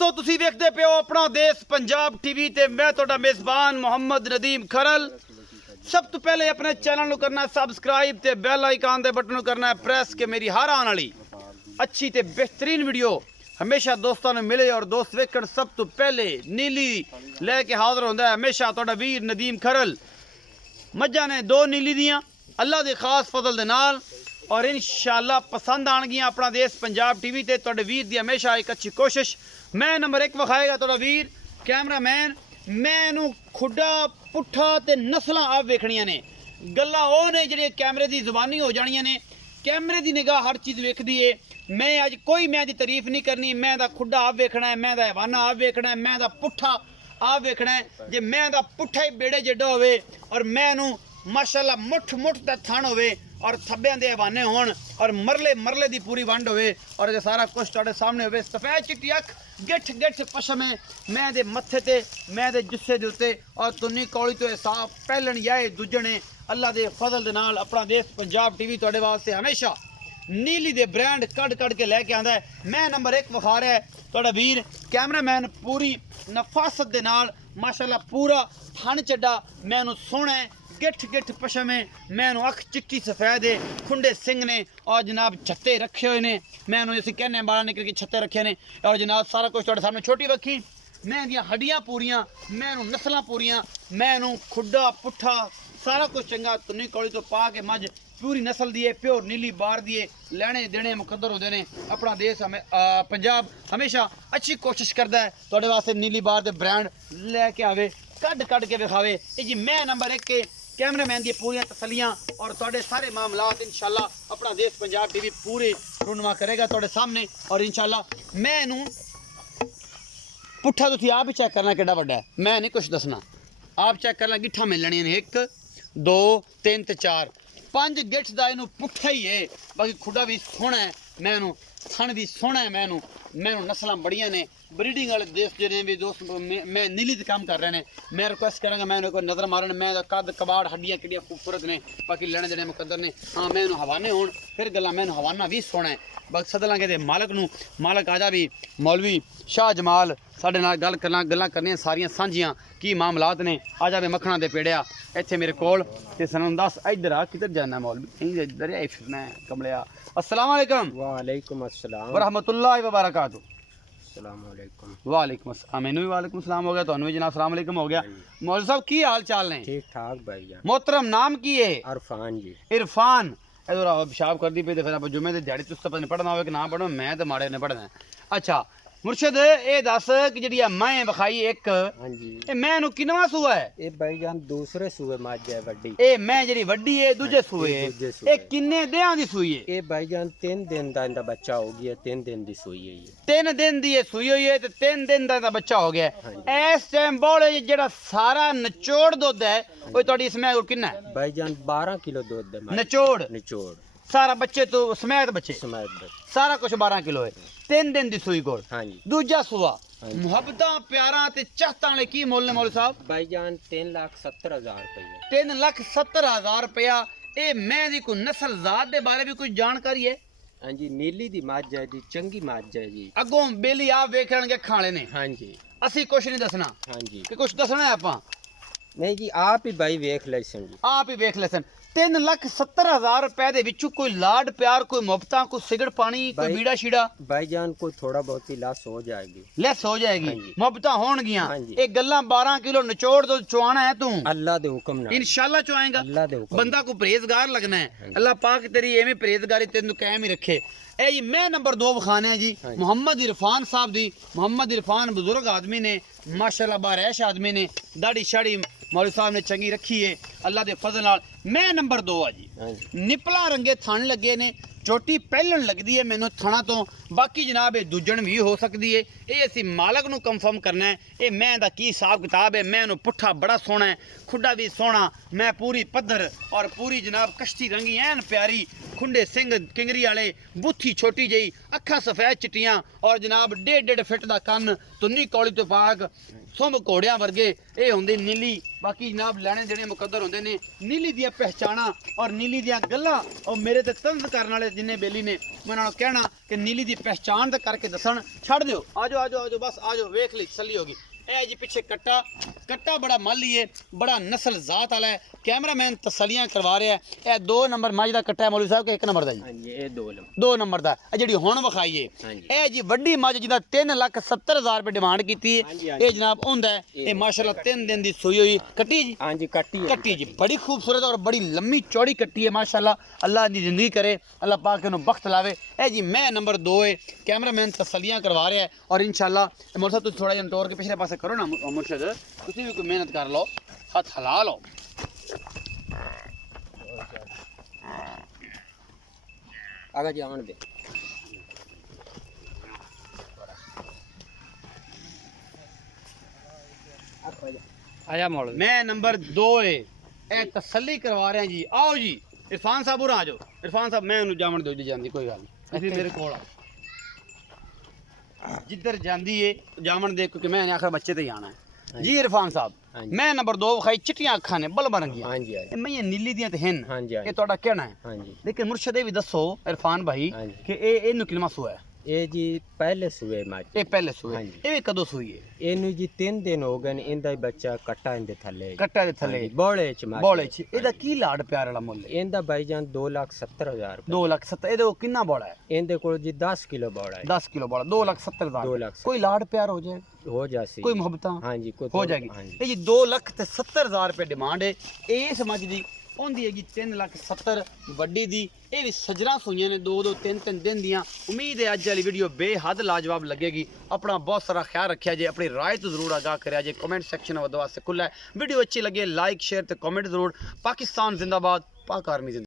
ਦੋਸਤੋ ਤੁਸੀਂ ਵੇਖਦੇ ਪਿਓ ਆਪਣਾ ਦੇਸ਼ ਪੰਜਾਬ ਟੀਵੀ ਤੇ ਮੈਂ ਤੁਹਾਡਾ ਮੇਜ਼ਬਾਨ ਮੁਹੰਮਦ ਨਦੀਮ ਖਰਲ। ਸਭ ਤੋਂ ਪਹਿਲੇ ਆਪਣੇ ਚੈਨਲ ਨੂੰ ਕਰਨਾ ਸਬਸਕ੍ਰਾइब ਤੇ ਬੈਲ ਆਈਕਨ ਦੇ ਬਟਨ ਨੂੰ ਕਰਨਾ ਪ੍ਰੈਸ ਕਿ ਮੇਰੀ ਹਰ ਆਉਣ ਵਾਲੀ अच्छी ਤੇ बेहतरीन वीडियो हमेशा दोस्तों ने मिले और दोस्त वेखण सब तो पहले नीली लेके हाजिर होंदा है हमेशा तुहाडा वीर नदीम खरल। मज्जां ने दो नीली दियां अल्लाह दे खास फजल दे नाल और इंशाअल्लाह पसंद आणगियां। अपना देश पंजाब टीवी ते तुहाडे वीर दी हमेशा एक अच्छी कोशिश। मैं नंबर 1 विखाएगा तुहाडा वीर कैमरामैन। मैं इनू खुडा पुट्ठा ते नस्लां आप वेखणियां ने गल्लां ओह ने जिहड़ियां कैमरे दी ज़ुबानी हो जाणियां ने। कैमरे की निगाह हर चीज़ वेखदी है। मैं अज कोई मैं दी तारीफ नहीं करनी। मैं दा खुडा आप वेखना है, मैं दा हवाना आप वेखना है, मैं दा पुट्ठा आप वेखना है। जे मैं दा पुट्ठा ही बेड़े जिड्डा होवे और मैं नू माशाअल्लाह मुठ मुठ दा थण होवे और थब्बियां दे हवाने होण और मरले मरले दी पूरी वंड होवे और ये सारा कुछ तुहाडे सामने होवे। सफेद चिट्टी अख गिठ गिठ पशम है मैं दे मत्थे ते मैं दे जुस्से दे उत्ते और तुन्नी कौली तो साफ पहलन याए दूजने अल्लाह दे फजल दे नाल अपना देश पंजाब टीवी तुहाडे वास्ते हमेशा नीली दे ब्रांड कड़ कड़ के लैके आंदा है। मैं नंबर 1 विखा रहा है तुहाडा वीर कैमरामैन पूरी नफासत दे नाल माशाअल्लाह पूरा थन चड्डा मैनू सोहना है गिठ गिठ पशम है। मैनू अख चिट्टी सफेद है खुंडे सिंह ने और जनाब छत्ते रखे हुए ने। मैनू असीं कहने बाला निकल के छत्ते रखे ने और जनाब सारा कुछ तुहाडे सामने छोटी वक्खी मैं दियां हड्डियां पूरियां मैनू नस्लां पूरियां मैनू खुड्डा पुट्ठा सारा कुछ चंगा तुन्नी कौली तो पा के मझ पूरी नस्ल दी है प्योर नीली बार दी है। लैने देने मुकद्दर होंदे ने। अपना देश हमें पंजाब हमेशा अच्छी कोशिश करता है तुहाडे वास्ते नीली बार दे ब्रांड लैके आवे कड कड के विखावे। ये जी मैं नंबर 1 के कैमरामैन दी पूरी तसलियां और तुहाडे सारे मामलात इंशाअल्लाह अपना देश पंजाब टीवी पूरे रुनमा करेगा तुहाडे सामने और इंशाअल्लाह मैं इनू पुट्ठा तुसीं आप ही चेक करना किड्डा वड्डा है। मैं नहीं कुछ दसना आप चेक करना गिट्ठा मिलनियां ने 1 2 3 ते 4 5 गिट्ठ दा इनू पुट्ठा ही है। बाकी खुडा भी सोहना है मैनू थन भी सोहना है मैनू नस्लां बड़ियां ने ब्रीडिंग वाले देश जिन्हें भी दोस्त मैं नीली ते काम कर रहे हैं। मैं रिक्वेस्ट करांगा मैं कोई नज़र मारन मैं कद कबाड़ हड्डियां किड्डियां खूबसूरत ने बाकी लेने देने मुकद्दर ने। हाँ मैं हवाने होण फिर गल्लां मैनू हवाना भी सोहना है। बस सदलांगे ते मालक नू मालक आजा भी मौलवी शाह जमाल साडे नाल गल करना गल्लां करनियां सारियां सांझियां की मामलात ने। आजा वे मखणा दे पेड़िया इत्थे मेरे कोल ते सनम दस इधर आ किधर जाना मौलवी इधर आई फिरना है कमलिया। अस्सलाम वालेकुम। वालेकुम अस्सलाम व रहमतुल्लाहि व बरकातहू। अस्सलाम वालेकुम। वालेकुम अस्सलाम। मैनू भी वालेकुम सलाम हो गया तुहानू भी जनाब सलाम अलैकुम हो गया। मौलवी साहब की हाल चाल ने? ठीक ठाक भाईजान। मोहतरम नाम की है? अरफान जी। इरफान इधर पेशाब कर दी पे फिर आप जुमे की दिहाड़ी तुस पता नहीं पढ़ना हो कि ना पढ़ो मैं तो माड़े ने पढ़ना है। अच्छा मुर्शद ये दस कि जी मैं विखाई एक हाँ जी ए मैं नू किनवा सूआ है? ये भाईजान दूसरे सूए मझ है वड्डी। ए मैं जी वड्डी है दूजे सूए है। दूजे सूए। ए किन्ने दिहां दी सूई है? ये भाईजान 3 दिन दा इंदा बच्चा हो गया 3 दिन दी सूई है ये। 3 दिन दी सूई हुई है ते 3 दिन दा इंदा बच्चा हो गया है। इस टाइम बोले जेड़ा सारा निचोड़ दुध है वो तुहाडी इसमें किन्ना है? भाईजान 12 किलो दूध है निचोड़ निचोड़ सारा बच्चे तो समेत बच्चे समेत सारा कुछ 12 किलो है। 3 दिन दी सूई कोल हाँ जी। दूजा सूआ हाँ जी। मुहब्बतां प्यारां ते चाहतां वाले की मुल ने मौलवी साहब? भाईजान 3,70,000 रुपया। 3,70,000 रुपया। ए मैं दी कोई नस्ल जात दे बारे भी कुछ जानकारी है? हाँ जी नीली दी मझ है जी चंगी मझ है जी। अगों बेली आप वेखणगे खाले ने हाँ जी असी कुछ नहीं दसना हाँ जी कि कुछ दसना है आपां नहीं जी आप ही भाई वेख ले सन जी। आप ही वेख ले सन। 3,70,000 रुपए दे विचों कोई लाड प्यार कोई मुहब्बतां कोई सिगड़ पानी कोई भाई- बीड़ा शीड़ा भाईजान को थोड़ा बहुत ही लाश हो जाएगी। लेस हो जाएगी हाँ जी। मुहब्बतां होणगियां। हाँ जी। ये गल्लां 12 किलो निचोड़ दो चुआना है तू अल्लाह दे हुक्म नाल इंशाल्लाह चुआएगा। अल्लाह दे हुक्म बंदा को परहेजगार लगना है अल्लाह पाक तेरी एवें परहेजगारी तेन कायम ही रखे। ए जी मैं नंबर 2 विखाने हैं जी हाँ जी। मोहम्मद इरफान साहब दी। मोहम्मद इरफान बुजुर्ग आदमी ने माशाल्लाह बारैश आदमी ने दाढ़ी शाड़ी मौलवी साहब ने चंगी रखी है अल्लाह दे फजल नाल। मैं नंबर 2 आ जी हाँ जी निपला रंगे थन लगे ने चोटी पहलन लगती है मैनू थणा तो बाकी जनाब ये दूजन भी हो सकती है। ये असी मालक नू कंफर्म करना है ये मैं दा की हिसाब किताब है। मैं पुट्ठा बड़ा सोहना है खुडा भी सोहना मैं पूरी पद्धर और पूरी जनाब कश्ती रंगी एन प्यारी खुंडे सिंह किंगरी वाले बुथी छोटी जही अखा सफेद चिट्टियां और जनाब 1.5 फिट का कन्न तुन्नी कौली तो पाक सुंभ घोड़ियां वर्गे ये होंदी नीली बाकी जनाब लैने जेहड़े मुकद्दर होंदे ने नीली दियां पहचाना और नीली दियां गल्लां और मेरे ते तंज करने वाले जिन्ने बेली ने मैं उन्हां नूं कहना कि नीली दी पहचान ते करके दसन छड़ दिओ आजो बस आजो वेख ली तसल्ली होगी ए जी पिछे कट्टा बड़ा माली है बड़ा नस्ल जात वाला है कैमरामैन तसलियां करवा रहा है ए 2 नंबर मज का कट्टा है मौलवी साहब के 1 नंबर का जी हाँ जी ये 2 नंबर का जी हुण विखाई है ए जी वड्डी मज जिदा 3,70,000 रुपए डिमांड की है ये जनाब होंदा है ये माशाल्लाह 3 दिन की सूई हुई कट्टी जी हाँ जी कट्टी जी बड़ी खूबसूरत और बड़ी लंबी चौड़ी कट्टी है माशाल्लाह अल्लाह दी जिंदगी करे अल्लाह पाक इन्हूं बख्त लावे ए जी मैं नंबर 2 है कैमरामैन तसलियां करवा रहा है और इंशाल्लाह मौलवी साहब तुसीं थोड़ा जिहा टोर के पिछले पासे करो ना मुर्शद तुसीं भी कोई मेहनत कर लो हाथ हला लो आगा जी आवन दे आया मौलवी मैं नंबर 2 है ए तसल्ली करवा रहा जी आओ जी इरफान साहब उरा आ जाओ इरफान साहब मैं उन्हें जावन दो जी जांदी कोई गल नहीं तुसीं मेरे कोल आओ जिधर जांदी है जावन दे क्योंकि मैं आखिर बच्चे ते ही आना है जी इरफान साहब मैं नंबर 2 विखाई चिट्टियां अखां ने बल रंगियां हाँ जी मैं ये नीली दियां ते हन हाँ जी ये ਤੁਹਾਡਾ कहना है हाँ जी लेकिन मुर्शद ये भी दसो इरफान भाई हाँ जी। कि ए इन्हू किनवा सूआ है ये जी पहले सुबह माच ये पहले सूए हाँ जी। ये भी कदों सूई है ਇਹਨੂੰ ਜੀ 3 ਦਿਨ ਹੋ ਗਏ ਨੇ ਇਹਦਾ ਹੀ ਬੱਚਾ ਕੱਟਾ ਇਹਦੇ ਥੱਲੇ कट्टा दे थल्ले ਬੋਲੇ ਚ ਮਾਰ ਬੋਲੇ ਚ ਇਹਦਾ ਕੀ ਲਾੜ ਪਿਆਰ ਵਾਲਾ ਮੁੱਲ ਹੈ ਇਹਦਾ ਭਾਈਜਾਨ 2,70,000 ਰੁਪਏ 2,70,000 ਇਹਦੇ ਕੋਲ ਕਿੰਨਾ ਬੋਲਾ ਹੈ ਇਹਦੇ ਕੋਲ ਜੀ 10 ਕਿਲੋ ਬੋੜਾ ਹੈ 10 किलो बड़ा 2,70,000 2 ਲੱਖ कोई लाड़ प्यार हो जाए ਹੋ ਜਾਸੀ कोई मोहब्बत हाँ जी कोई हो थोड़ा- जाएगी हाँ जी ये जी 2,70,000 रुपए डिमांड है ये समझ दी होंदी हैगी 3,70,000 वड्डी दी ये भी सजरा सुइयां ने 2-2 3-3 दिन दियां उम्मीद है अज वाली वीडियो बेहद लाजवाब लगेगी अपना बहुत सारा ख्याल रखिया जे अपनी राय तो जरूर आगाह करिया जे कमेंट सेक्शन वास्ते खुला है वीडियो अच्छी लगे लाइक शेयर ते कमेंट जरूर पाकिस्तान जिंदाबाद पाक आर्मी जिंदाबाद।